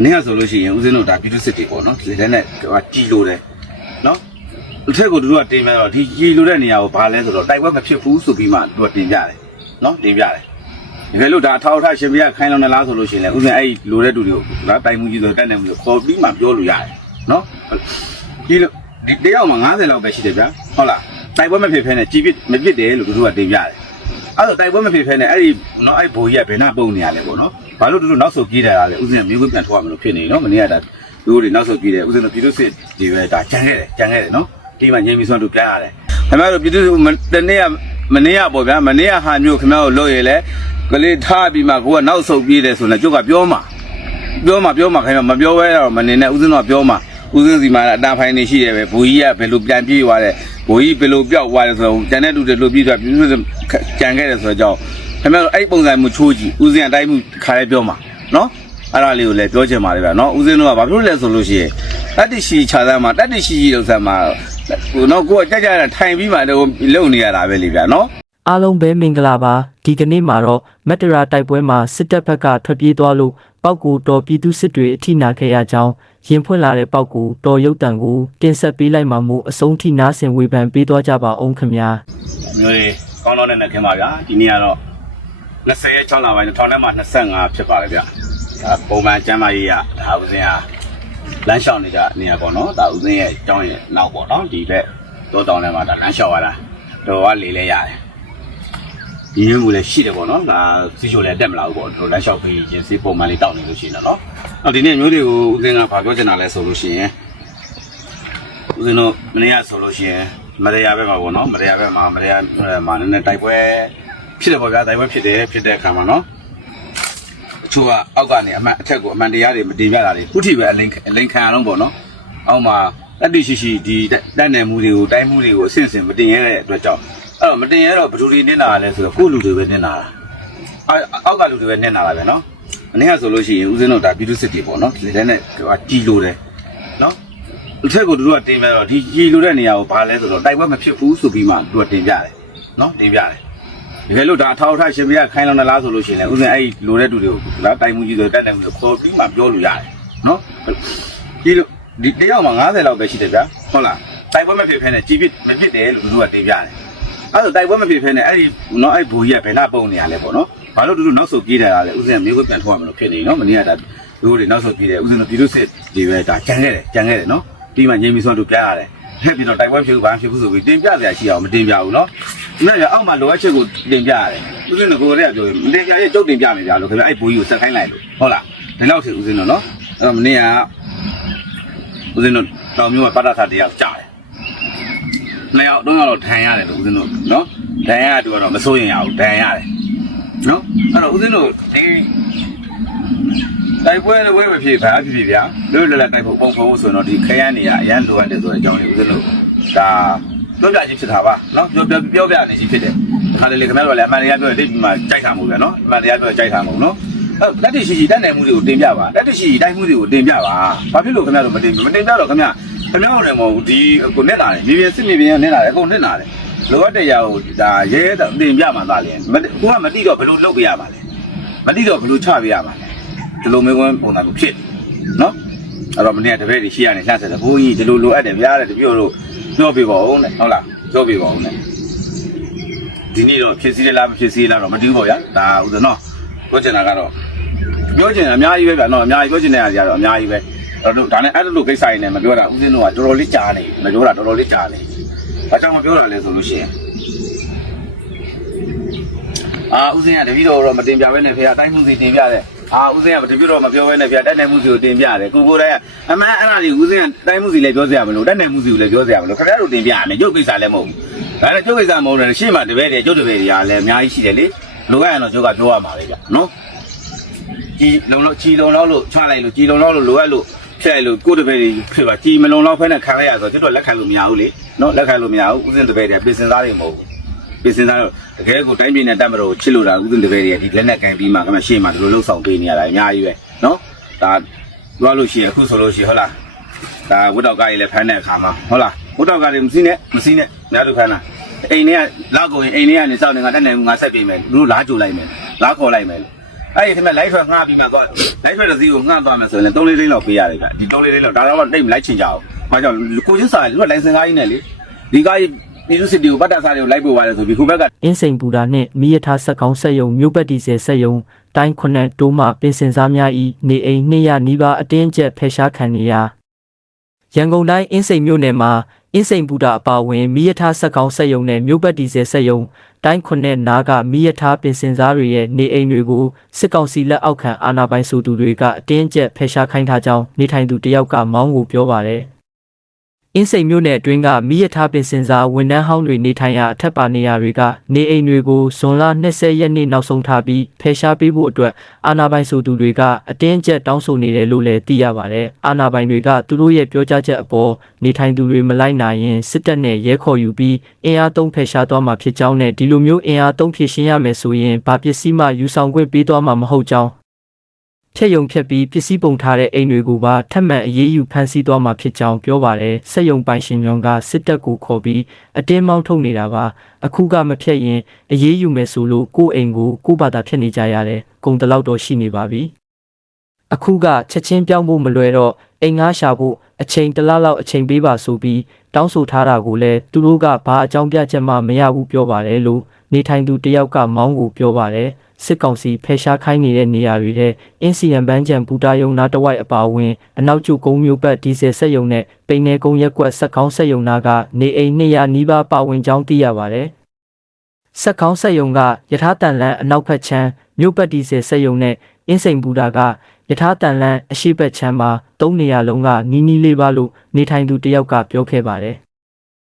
မနေ့ကဆိုလို့ရှိရင်ဦးဇင်းတို့ဒါပြည်သူစစ်တွေပေါ့နော်ဒီလက်နဲ့ဟိုကြီးလို့တယ်နော်အထက်ကတို့ကတင်ပြတော့ဒီကြီးလို့တဲ့နေရာကိုဘာလဲဆိုတော့တိုက်ပွဲမဖြစ်ဘူးဆိုပြီးမှတို့ကတင်ပြတယ်နော်တင်ပြတယ်တကယ်လို့ဒါအထောက်အထားရှင်ပြခိုင်းလောင်းနေလားဆိုလို့ရှိရင်လည်းဦးဇင်းအဲ့ဒီလိုတဲ့တူတွေကိုဒါတိုင်မှုကြီးဆိုတက်နေမှုဆိုခေါ်ပြီးမှပြောလို့ရတယ်နော်ဒီလိုဒီတယောက်မှ90လောက်ပဲရှိတယ်ဗျာဟုတ်လားတိုက်ပွဲမဖြစ်ဖ ೇನೆ ကြီးပစ်မပစ်တယ်လို့တို့ကတင်ပြတယ် အဲ့တော့တိုက်ပွဲမဖြစ်ဖ ೇನೆ အဲ့ဒီနော်အဲ့ဘိုးကြီးကဘယ်နှပုံနေရလဲပေါ့နော်ဘာလို့တို့တို့နောက်ဆုတ်ပြေးတယ်လဲဥစဉ်မျိုးပြန်ထွက်ရမလို့ဖြစ်နေနော်မနေ့ကဒါလူတွေနောက်ဆုတ်ပြေးတယ်ဥစဉ်တို့ပြည်သူစစ်တွေပဲဒါကြံခဲ့တယ်ကြံခဲ့တယ်နော်ဒီမှာငြိမ်းပြီးဆိုတော့ပြန်ရတယ်ခင်ဗျားတို့ပြည်သူတနေ့ကမနေ့ကပေါ့ဗျာမနေ့ကဟာမျိုးခင်ဗျားတို့လို့ရလေကလေးထားပြီးမှကိုကနောက်ဆုတ်ပြေးတယ်ဆိုတော့ကျုပ်ကပြောမှာပြောမှာပြောမှာခင်ဗျာမပြောဘဲတော့မနေနဲ့ဥစဉ်တော့ပြောမှာ ဥစဉ်စီမှာအတန်ဖိုင်နေရှိတယ်ပဲဘိုးကြီးကဘယ်လိုပြန်ပြေးသွားတယ်ဘိုးကြီးဘယ်လိုပျောက်သွားတယ်ဆိုတော့ကျန်တဲ့လူတွေလှုပ်ပြေးသွားပြည်သူစစ်ကြံခဲ့တယ်ဆိုတော့ကြောင့်ခင်ဗျားတို့အဲ့ဒီပုံစံမျိုးချိုးကြည့်ဦးစင်အတိုင်းမှုခါရဲပြောမှာနော်အဲ့ဒါလေးကိုလည်းပြောချင်ပါတယ်ဗျာနော်ဦးစင်တို့ကဘာဖြစ်လို့လဲဆိုလို့ရှိရင်တတ္တိရှိခြာသမ်းမှာတတ္တိရှိရှိလို့ဆက်မှာဟိုနော်ကိုကကြက်ကြက်ထိုင်ပြီးမှတော့လုံနေရတာပဲလေဗျာနော်အားလုံးပဲမင်္ဂလာပါဒီကနေ့မှာတော့မက်တရာတိုက်ပွဲမှာစစ်တပ်ဘက်ကထွက်ပြေးသွားလို့ပောက်ကူတော်ပြည်သူစစ်တွေအထိနာခဲ့ရကြောင်း ရင်ဖွင့်လာတဲ့ပောက်ကူတော်ရုပ်တံကိုတင်ဆက်ပေးလိုက်မှာမို့အဆုံးထိနားဆင်ဝေဖန်ပေးသွားကြပါအောင်ခင်ဗျာမျိုးလေးကောင်းတော့နဲ့ခင်ပါဗျာဒီနေ့ကတော့20ရက်6လပိုင်း2000နဲ့မှ25ဖြစ်ပါတယ်ဗျာဒါပုံမှန်ကျမ်းမာရေးရဒါဦးစင်ကလမ်းလျှောက်နေကြနေရပေါ့နော်ဒါဦးစင်ရဲ့အကြောင်းရဲ့နောက်ပေါ့နော်ဒီဘက်တောတောင်ထဲမှာဒါလမ်းလျှောက်ရတာတော့ကလေလဲရတယ်ဒီမျိုးမျိုးလည်းရှိတယ်ပေါ့နော်ဒါစီချိုလည်းတက်မလာဘူးပေါ့တို့လမ်းလျှောက်ပြီးရင်စီပုံမှန်လေးတောက်နေလို့ရှိရင်တော့နော် အော်ဒီနေ့မျိုးတွေကိုဦးစင်းကဘာပြောချင်တာလဲဆိုလို့ရှိရင်ဦးစင်းတို့မနေ့ကဆိုလို့ရှိရင်မရယာဘက်မှာပေါ့နော်မရယာဘက်မှာမရယာမှာနည်းနည်းတိုက်ပွဲဖြစ်တယ်ပေါ့ဗျာတိုက်ပွဲဖြစ်တယ်ဖြစ်တဲ့အခါမှာနော်အချို့ကအောက်ကနေအမှန်အထက်ကိုအမှန်တရားတွေမတင်ပြတာတွေခုထိပဲအလိန်အလိန်ခံအောင်ပေါ့နော်အောက်မှာတတိရှိရှိဒီတက်နယ်မှုတွေကိုတိုင်းမှုတွေကိုအဆင့်ဆင့်မတင်ရတဲ့အတွက်ကြောင့်အဲ့တော့မတင်ရတော့ဘယ်သူတွေနင်းလာလဲဆိုတော့ကိုယ့်လူတွေပဲနင်းလာတာအောက်အောက်ကလူတွေပဲနင်းလာတာပဲနော် အနည်းကဆိုလို့ရှိရင်ဦးဇင်းတို့ဒါပြည်သူစစ်တွေပေါ့နော်ဒီတဲ့နဲ့ဟိုကကြီးလို့တယ်နော်အထက်ကတို့ကတင်ပြတော့ဒီကြီးလို့တဲ့နေရာကိုဘာလဲဆိုတော့တိုက်ပွဲမဖြစ်ဘူးဆိုပြီးမှတို့ကတင်ပြတယ်နော်တင်ပြတယ်တကယ်လို့ဒါအထောက်အထားရှင်ပြခိုင်းလောင်းနေလားဆိုလို့ရှိရင်လည်းဦးဇင်းအဲ့ဒီလိုတဲ့တူတွေကိုဒါတိုင်မှုကြီးဆိုတက်တယ်မှုဆိုခေါ်ပြီးမှပြောလို့ရတယ်နော်ကြီးလို့ဒီတယောက်မှ90လောက်ပဲရှိတယ်ဗျာဟုတ်လားတိုက်ပွဲမဖြစ်ဖ ೇನೆ ကြီးပစ်မဖြစ်တယ်လို့တို့ကတင်ပြတယ်အဲ့တော့တိုက်ပွဲမဖြစ်ဖ ೇನೆ အဲ့ဒီနော်အဲ့ဘူကြီးကဘယ်နှပုံနေရလဲပေါ့နော် ဘာလို့တူတူနောက်ဆုတ်ပြေးတယ်လားလဲဥစဉ်ကမျိုးပြန်ထွက်ရမလို့ဖြစ်နေနော်မနေ့ကဒါလူတွေနောက်ဆုတ်ပြေးတယ်ဥစဉ်ကပြည်သူစစ်တွေပဲဒါကြံခဲ့တယ်ကြံခဲ့တယ်နော်ပြီးမှငြိမ်းပြီးဆုံးတို့ပြရတယ်ဟဲ့ပြီးတော့တိုက်ပွဲဖြစ်ဘူးဘာဖြစ်ဘူးဆိုပြီးတင်ပြစရာရှိအောင်မတင်ပြဘူးနော်ဒီနေ့ကအောက်မှာလိုအပ်ချက်ကိုတင်ပြရတယ်ဥစဉ်ကကိုယ်တည်းကပြောမတင်ပြရဲ့ကျုပ်တင်ပြမယ်ဗျာလို့ခင်ဗျအဲ့ဘူကြီးကိုဆက်ခိုင်းလိုက်လို့ဟုတ်လားဒီလောက်ထိဥစဉ်တော့နော်အဲ့တော့မနေ့ကဥစဉ်တော့တောင်မျိုးကပတ္တသတရားကြားတယ်နှစ်ယောက်သုံးယောက်တော့ဒဏ်ရတယ်လို့ဦးဇင်းတို့နော်ဒဏ်ရတူတော့မစိုးရင်ရဘူးဒဏ်ရတယ် နော်အဲ့တော့ဦးဇင်းတို့ဒီတိုက်ပွဲတွေမဖြစ်ဘာဖြစ်ဖြစ်ဗျာလွတ်လပ်လပ်တိုက်ဖို့ပုံဖို့ဆိုတော့ဒီခရမ်းနေရအရန်လိုအပ်တယ်ဆိုတဲ့အကြောင်းလေးဦးဇင်းတို့ဒါပြောပြချင်းဖြစ်တာပါနော်ပြောပြောပြောပြနေချင်းဖြစ်တယ်ဒါလည်းလေခင်ဗျားတို့လည်းအမှန်တရားပြောတယ်ဒီမှာကြိုက်တာမဟုတ်ဗျာနော်အမှန်တရားပြောကြိုက်တာမဟုတ်နော်အဲ့လက်တရှိရှိတက်နေမှုတွေကိုတင်ပြပါလက်တရှိရှိတိုက်မှုတွေကိုတင်ပြပါဘာဖြစ်လို့ခင်ဗျားတို့မတင်မတင်ပြတော့ခင်ဗျာခင်ဗျားတို့လည်းမဟုတ်ဘူးဒီကိုနဲ့လာတယ်မြေပြင်စစ်မြေပြင်နဲ့လာတယ်အကုန်နဲ့လာတယ် လောကတရားကိုဒါရဲရဲတော့တင်ပြမှသာလေကိုကမတိတော့ဘယ်လိုလုပ်ပြရမှာလဲမတိတော့ဘယ်လိုချပြရမှာလဲဒီလိုမျိုးပုံစံမျိုးဖြစ်နော်အဲ့တော့မနေ့ကတပည့်တွေရှိရနေလှဆက်တယ်ဘိုးကြီးဒီလိုလိုအပ်တယ်ဗျာတဲ့တပြို့လို့ပြောပြပါဦးနဲ့ဟုတ်လားပြောပြပါဦးနဲ့ဒီနေ့တော့ဖြစ်စီရလားမဖြစ်စီရလားတော့မသိဘူးပေါ့ဗျာဒါဥဒနော်ပြောချင်တာကတော့ပြောချင်တာအများကြီးပဲဗျာနော်အများကြီးပြောချင်တဲ့အရာတော့အများကြီးပဲအဲ့တော့ဒါနဲ့အဲ့လိုကိစ္စရင်းနဲ့မပြောတာဥစဉ်တော့တော်တော်လေးကြားနေမပြောတာတော်တော်လေးကြားနေ ဘာကြောင့်မပြောတာလဲဆိုလို့ရှိရင်အာဥစဉ်ကတပည့်တော်တော့မတင်ပြဘဲနဲ့ဖေအတိုင်းမှုစီတင်ပြတယ်အာဥစဉ်ကတပည့်တော်မပြောဘဲနဲ့ဖေတက်နိုင်မှုစီကိုတင်ပြတယ်ကိုကိုတည်းကအမှန်အဲ့ဒါကြီးဥစဉ်ကတိုင်းမှုစီလည်းပြောစရာမလိုတက်နိုင်မှုစီကိုလည်းပြောစရာမလိုခင်ဗျားတို့တင်ပြရမယ်ရုပ်ကိစ္စလည်းမဟုတ်ဘူးဒါနဲ့ကျုပ်ကိစ္စမဟုတ်တယ်ရှေ့မှာတပည့်တွေကျုပ်တပည့်တွေကလည်းအများကြီးရှိတယ်လေလိုရရင်တော့ကျုပ်ကပြောရမှာလေဗျနော်ကြီးလုံလို့ကြီးလုံလောက်လို့ချလိုက်လို့ကြီးလုံလောက်လို့လိုရလို့ဖြဲ့လို့ကိုယ်တပည့်တွေဖြစ်ပါကြီးမလုံလောက်ဖဲနဲ့ခံလိုက်ရဆိုတော့ကျုပ်တို့လက်ခံလို့မရဘူးလေ နော်လက်ခံလို့မရဘူးဥစဉ်တပည့်တွေပြင်စင်သားတွေမဟုတ်ဘူးပြင်စင်သားတော့တကယ်ကိုတိုင်းပြည်နဲ့တက်မလို့ချစ်လို့တာဥစဉ်တပည့်တွေဒီလက်နဲ့ကန်ပြီးမှခင်ဗျရှေ့မှာဒီလိုလှုပ်ဆောင်ပေးနေရတာအများကြီးပဲနော်ဒါပြောလို့ရှိရင်အခုဆိုလို့ရှိရင်ဟုတ်လားဒါဝတ်တော်ကားကြီးလည်းဖမ်းတဲ့အခါမှာဟုတ်လားဝတ်တော်ကားတွေမစည်းနဲ့မစည်းနဲ့များတို့ဖမ်းတာအိမ်ထဲကလောက်ကိုရင်အိမ်ထဲကနေစောင့်နေငါတက်နေငါဆက်ပြေးမယ်လူတို့လားကြိုလိုက်မယ်လားခေါ်လိုက်မယ်အဲ့ဒီထက်မဲ့ live ထွက်ငှားပြီးမှသွား live ထွက်တဲ့စီးကိုငှားသွားမယ်ဆိုရင်လည်း3လေးလေးလောက်ပေးရတယ်ဗျဒီ3လေးလေးလောက်ဒါတော့တိတ်မလိုက်ချင်ကြအောင် ဘာကြောင့်ကိုချင်းစာလူကလိုင်စင်ကားကြီးနဲ့လေဒီကားကြီးပြည်သူစစ်တီကိုပတ်သက်စားတွေကိုလိုက်ပို့ပါတယ်ဆိုပြီးခုဘက်ကအင်းစိန်ပူတာနှင့်မိယထားဆက်ကောင်းဆက်ယုံမြို့ပတ်ဒီဇယ်ဆက်ယုံတိုင်းခွနဲ့တိုးမှပင်စင်စားများဤနေအိမ်200နီးပါးအတင်းကျပ်ဖယ်ရှားခံနေရာရန်ကုန်တိုင်းအင်းစိန်မြို့နယ်မှာအင်းစိန်ပူတာအပါအဝင်မိယထားဆက်ကောင်းဆက်ယုံနဲ့မြို့ပတ်ဒီဇယ်ဆက်ယုံတိုင်းခွနဲ့နားကမိယထားပင်စင်စားတွေရဲ့နေအိမ်တွေကိုစစ်ကောင်စီလက်အောက်ခံအာဏာပိုင်ဆိုသူတွေကအတင်းကျပ်ဖယ်ရှားခိုင်းထားကြောင်းနေထိုင်သူတယောက်ကမောင်းကိုပြောပါတယ် အင်းစိန်မြို့နယ်အတွင်းကမိရထားပင်စင်စာဝန်ထမ်းဟောင်းတွေနေထိုင်ရာအထက်ပါနေရာတွေကနေအိမ်တွေကိုဇွန်လ20ရက်နေ့နောက်ဆုံးထားပြီးဖယ်ရှားပေးဖို့အတွက်အာဏာပိုင်ဆိုသူတွေကအတင်းအကျပ်တောင်းဆိုနေတယ်လို့လည်းသိရပါတယ်။အာဏာပိုင်တွေကသူတို့ရဲ့ပြောကြားချက်အပေါ်နေထိုင်သူတွေမလိုက်နိုင်ရင်စစ်တပ်နဲ့ရဲခေါ်ယူပြီးအင်အားသုံးဖယ်ရှားသွားမှာဖြစ်ကြောင်းနဲ့ဒီလိုမျိုးအင်အားသုံးဖြည့်ရှင်းရမယ်ဆိုရင်ဘာပစ္စည်းမှယူဆောင်ခွင့်ပေးသွားမှာမဟုတ်ကြောင်း ဖြက်ယုံဖြက်ပြီးပစ္စည်းပုံထားတဲ့အိမ်တွေကိုပါထပ်မံအရေးယူဖမ်းဆီးသွားမှာဖြစ်ကြောင်းပြောပါတယ်။စက်ယုံပိုင်ရှင်ညွန်ကစစ်တပ်ကိုခေါ်ပြီးအတင်းမောင်းထုတ်နေတာပါ။အခုကမဖြက်ရင်အရေးယူမယ်ဆိုလို့ကိုယ့်အိမ်ကိုကိုယ့်ဘာသာဖြက်နေကြရတယ်။ကုံတလောက်တော့ရှိနေပါပြီ။အခုကချက်ချင်းပြောင်းဖို့မလွယ်တော့အိမ်ငါးရှာဖို့အချိန်တစ်လလောက်အချိန်ပေးပါဆိုပြီးတောင်းဆိုထားတာကိုလည်းသူတို့ကဘာအကြောင်းပြချက်မှမရဘူးပြောပါတယ်လို့နေထိုင်သူတယောက်ကမောင်းကိုပြောပါတယ်။ စစ်ကောင်စီဖယ်ရှားခိုင်းနေတဲ့နေရာတွေတဲ့အင်းစီယံပန်းချံဘူတာယုံနာတဝိုက်အပါအဝင်အနောက်ကျကုန်းမျိုးပတ်ဒီဇယ်ဆက်ယုံနဲ့ပိန်နေကုန်းရက်ကွက်ဆက်ကောင်းဆက်ယုံနာကနေအိမ်200နီးပါးပါဝင်ကြောင်းသိရပါတယ်။ဆက်ကောင်းဆက်ယုံကယထာတန်လန်အနောက်ဘက်ချမ်းမြို့ပတ်ဒီဇယ်ဆက်ယုံနဲ့အင်းစိန်ဘူတာကယထာတန်လန်အရှိဘက်ချမ်းမှာသုံးနေရာလုံးကနီးနီးလေးပါလို့နေထိုင်သူတယောက်ကပြောခဲ့ပါတယ်။မလို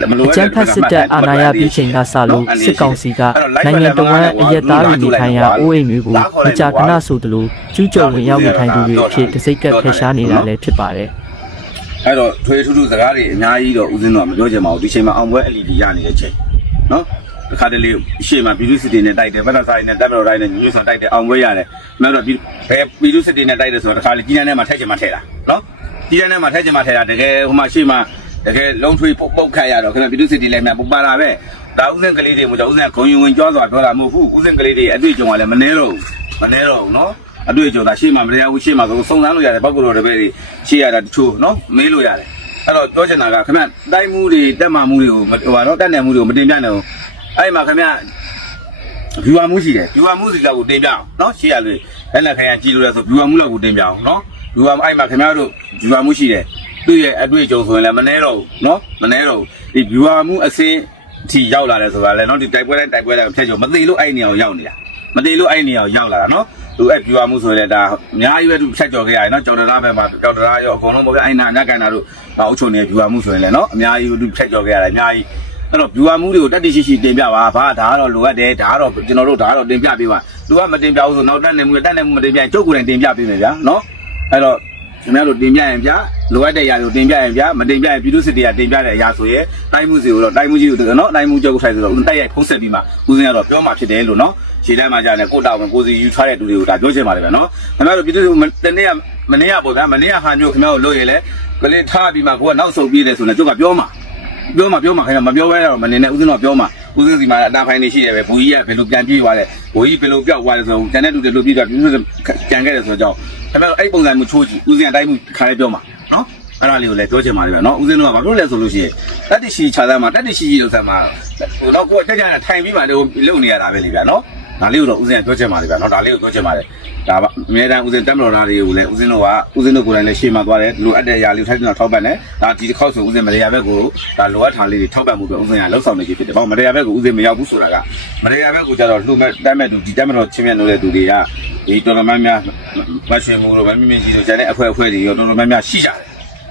အကြမ်းဖက်စစ်တပ်အာဏာရပြီးချိန်ကစလို့စစ်ကောင်စီကနိုင်ငံတော်ဝန်အရက်သားတွေနေထိုင်ရာအိုးအိမ်တွေကိုမကြာခဏဆိုသလိုကျူးကျော်ဝင်ရောက်နေထိုင်သူတွေအဖြစ်တစိမ့်ကပ်ဖယ်ရှားနေတာလည်းဖြစ်ပါတယ်အဲ့တော့ထွေထူးထူးစကားတွေအများကြီးတော့ဦးစင်းတော့မပြောချင်ပါဘူးဒီချိန်မှာအောင်ပွဲအလီဒီရနေတဲ့ချိန်နော်တခါတလေရှေ့မှာပြည်သူစစ်တွေနဲ့တိုက်တယ်ဗတ်ဆိုင်နဲ့တပ်မတော်တိုင်းနဲ့ညွှန်ဆောင်တိုက်တယ်အောင်ပွဲရတယ်။နောက်တော့ပြည်ဘယ်ပြည်သူစစ်တွေနဲ့တိုက်တယ်ဆိုတော့တခါလေကြီးတန်းထဲမှာထည့်ချင်မှထည့်တာနော်ကြီးတန်းထဲမှာထည့်ချင်မှထည့်တာတကယ်ဟိုမှာရှေ့မှာ တကယ်လုံးထွေးပုတ်ပုတ်ခတ်ရတော့ခင်ဗျပြည်သူစစ်တွေလည်းများပုတ်ပါတာပဲဒါဦးစင်းကလေးတွေမို့ကြောင့်ဦးစင်းကဂုံယုံဝင်ကြွားစွာပြောတာမဟုတ်ဘူးဦးစင်းကလေးတွေအတွေ့အကြုံကလည်းမနှဲတော့ဘူးမနှဲတော့ဘူးနော်အတွေ့အကြုံဒါရှေ့မှာမတရားဘူးရှေ့မှာဆိုစုံစမ်းလို့ရတယ်ပောက်ကတော့တပည့်တွေရှေ့ရတာတချို့နော်မေးလို့ရတယ်အဲ့တော့ပြောချင်တာကခင်ဗျတိုက်မှုတွေတက်မှမှုတွေကိုမဟိုပါတော့တက်နေမှုတွေကိုမတင်ပြနိုင်ဘူးအဲ့မှာခင်ဗျဗျူဟာမှုရှိတယ်ဗျူဟာမှုစီလောက်ကိုတင်ပြအောင်နော်ရှေ့ရလို့လက်လက်ခိုင်ရကြည့်လို့လဲဆိုဗျူဟာမှုလောက်ကိုတင်ပြအောင်နော်ဗျူဟာအဲ့မှာခင်ဗျတို့ဗျူဟာမှုရှိတယ် သူ့ရဲ့အတွေ့အကြုံဆိုရင်လည်းမနှဲတော့ဘူးနော်မနှဲတော့ဘူးဒီဗျူဟာမှုအစင်းဒီရောက်လာတယ်ဆိုတာလေနော်ဒီတိုက်ပွဲတိုင်းတိုက်ပွဲတိုင်းဖျက်ကျော်မသိလို့အဲ့နေအောင်ရောက်နေတာမသိလို့အဲ့နေအောင်ရောက်လာတာနော်သူအဲ့ဗျူဟာမှုဆိုရင်လည်းဒါအများကြီးပဲသူဖျက်ကျော်ခဲ့ရတယ်နော်ကျော်တရားဘက်မှာကျော်တရားရောအကုန်လုံးပေါ့ဗျအဲ့နာညကန်တာတို့ငါအုပ်ချုပ်နေတဲ့ဗျူဟာမှုဆိုရင်လည်းနော်အများကြီးသူဖျက်ကျော်ခဲ့ရတယ်အများကြီးအဲ့တော့ viewer မှုတွေကိုတက်တိရှိရှိတင်ပြပါဘာဒါကတော့လိုအပ်တယ်ဒါကတော့ကျွန်တော်တို့ဒါကတော့တင်ပြပေးပါသူကမတင်ပြဘူးဆိုတော့တက်နေမှုတက်နေမှုမတင်ပြရင်ကျုပ်ကိုယ်တိုင်တင်ပြပေးမယ်ဗျာနော်အဲ့တော့ ခင်ဗျားတို့တင်ပြရင်ဗျာလိုအပ်တဲ့ຢာကိုတင်ပြရင်ဗျာမတင်ပြရင်ပြည်သူစစ်တွေကတင်ပြတဲ့အရာဆိုရင်တိုင်းမှုစီကိုတော့တိုင်းမှုကြီးကိုနော်တိုင်းမှုကျုပ်ကိုဆိုင်ဆိုတော့တိုက်ရိုက်ဖုံးဆက်ပြီးမှဦးစင်းကတော့ပြောမှဖြစ်တယ်လို့နော်ခြေတိုင်းမှာကြာနေကိုတောက်ဝင်ကိုစီယူထားတဲ့သူတွေကိုဒါပြောချင်ပါတယ်ဗျာနော်ခင်ဗျားတို့ပြည်သူစစ်တနေ့ကမနေ့ကပေါ့ဗျာမနေ့ကဟာမျိုးခင်ဗျားတို့လုပ်ရင်လေကလေးထားပြီးမှကိုကနောက်ဆုတ်ပြေးတယ်ဆိုရင်ကျုပ်ကပြောမှာပြောမှာပြောမှာခင်ဗျမပြောဘဲတော့မနေနဲ့ဦးစင်းတော့ပြောမှာ ဦးစင်းစီမှာအတန်းဖိုင်နေရှိတယ်ပဲဘူကြီးကဘယ်လိုပြန်ပြေးသွားလဲဘူကြီးဘယ်လိုပြောက်သွားလဲဆိုတော့ကျန်တဲ့လူတွေလိုပြေးသွားပြီးဆိုကြံခဲ့တယ်ဆိုတော့ခင်ဗျအဲ့ပုံစံမျိုးချိုးကြည့်ဦးစင်းအတိုင်းမျိုးခါလေးပြောမှာနော်အဲ့ဒါလေးကိုလည်းပြောချင်ပါတယ်ဗျနော်ဦးစင်းတို့ကဘာလို့လဲဆိုလို့ရှိရင်တက်တိရှိခြားသားမှာတက်တိရှိရှိလို့ဆက်မှာဟိုတော့ကိုယ်တက်ကြတဲ့ထိုင်ပြီးမှလည်းလုံနေရတာပဲလေဗျနော် ဒါလေးကိုတော့ဦးစင်းပြောချင်ပါတယ်ဗျနော်ဒါလေးကိုပြောချင်ပါတယ်ဒါအမြဲတမ်းဦးစင်းတက်မတော်သားတွေကိုလည်းဦးစင်းတို့ကဦးစင်းတို့ကိုယ်တိုင်လည်းရှေ့မှာသွားတယ်လိုအပ်တဲ့ຢာလေးထိုက်တဲ့ထောက်ပံ့တယ်ဒါဒီတစ်ခေါက်ဆိုဦးစင်းမရေရဘက်ကိုဒါလိုအပ်ထားလေးတွေထောက်ပံ့မှုပဲဦးစင်းကလှုပ်ဆောင်နေကြဖြစ်တယ်။ဘာမရေရဘက်ကိုဦးစင်းမရောက်ဘူးဆိုတာကမရေရဘက်ကိုကျတော့လှုပ်မဲ့တက်မဲ့သူဒီတက်မဲ့တော့ချင်းမြတ်လို့တဲ့သူတွေကဒီတော်တော်များများမရွှေမှုတို့မမြင့်မြင့်ကြီးတို့ကျန်တဲ့အဖွဲအဖွဲတွေရောတော်တော်များများရှိကြတယ်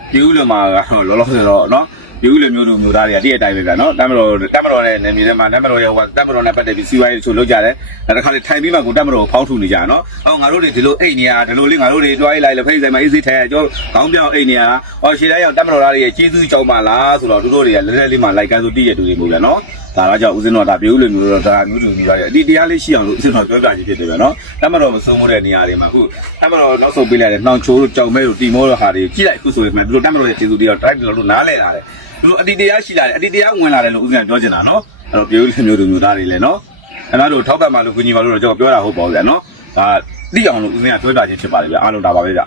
။ဒီဦးလမှာကတော့လောလောဆယ်တော့နော် ဒီဦးလေမျိုးတို့မျိုးသားတွေကတည့်အတိုင်းပဲဗျာနော်တမတော်တမတော်နဲ့နေမြေထဲမှာတမတော်ရဲ့ဟိုတမတော်နဲ့ပတ်သက်ပြီးစီးပွားရေးချို့လုပ်ကြတယ်။ဒါတစ်ခါလေထိုင်ပြီးမှကိုတမတော်ကိုဖောင်းထူနေကြနော်။ဟောငါတို့တွေဒီလိုအိတ်နေရဒီလိုလေးငါတို့တွေတွားရေးလိုက်လေဖိတ်ဆိုင်မှာအေးစိထိုင်ရကျောခေါင်းပြောင်းအိတ်နေရဟောရှေ့တိုင်းရောက်တမတော်သားတွေရဲ့ကျေးဇူးကြောင်းပါလားဆိုတော့တို့တို့တွေကလဲလဲလေးမှလိုက်ကန်းဆိုတည့်ရတူတွေမို့ဗျာနော်။ ဒါတော့ကြောင့်ဦးစင်းတော်ဒါပြိုးလိုမျိုးတော့ဒါမျိုးတူမျိုးရတယ်အဒီတရားလေးရှိအောင်လို့ဦးစင်းတော်ပြောပြခြင်းဖြစ်တယ်ဗျာနော်တမတော်မဆုံးမတဲ့နေရာတွေမှာအခုတမတော်နောက်ဆုတ်ပေးလိုက်တဲ့နှောင်ချိုးတို့ကြောင်မဲတို့တီမောတို့ဟာတွေကြည့်လိုက်အခုဆိုရင်ဒီလိုတမတော်ရဲ့ကျေးဇူးတွေတော့တိုက်တယ်လို့နားလဲလာတယ်ဒီလိုအဒီတရားရှိလာတယ်အဒီတရားဝင်လာတယ်လို့ဦးစင်းပြောချင်တာနော်အဲ့တော့ပြိုးလိုမျိုးတူမျိုးသားတွေလည်းနော်အဲ့ဒါတို့ထောက်ပံ့မှလို့ကုညီမှလို့တော့ကျွန်တော်ပြောတာဟုတ်ပါဘူးဗျာနော်ဒါသိအောင်လို့ဦးစင်းကပြောပြခြင်းဖြစ်ပါတယ်ဗျအားလုံးဒါပါပဲဗျ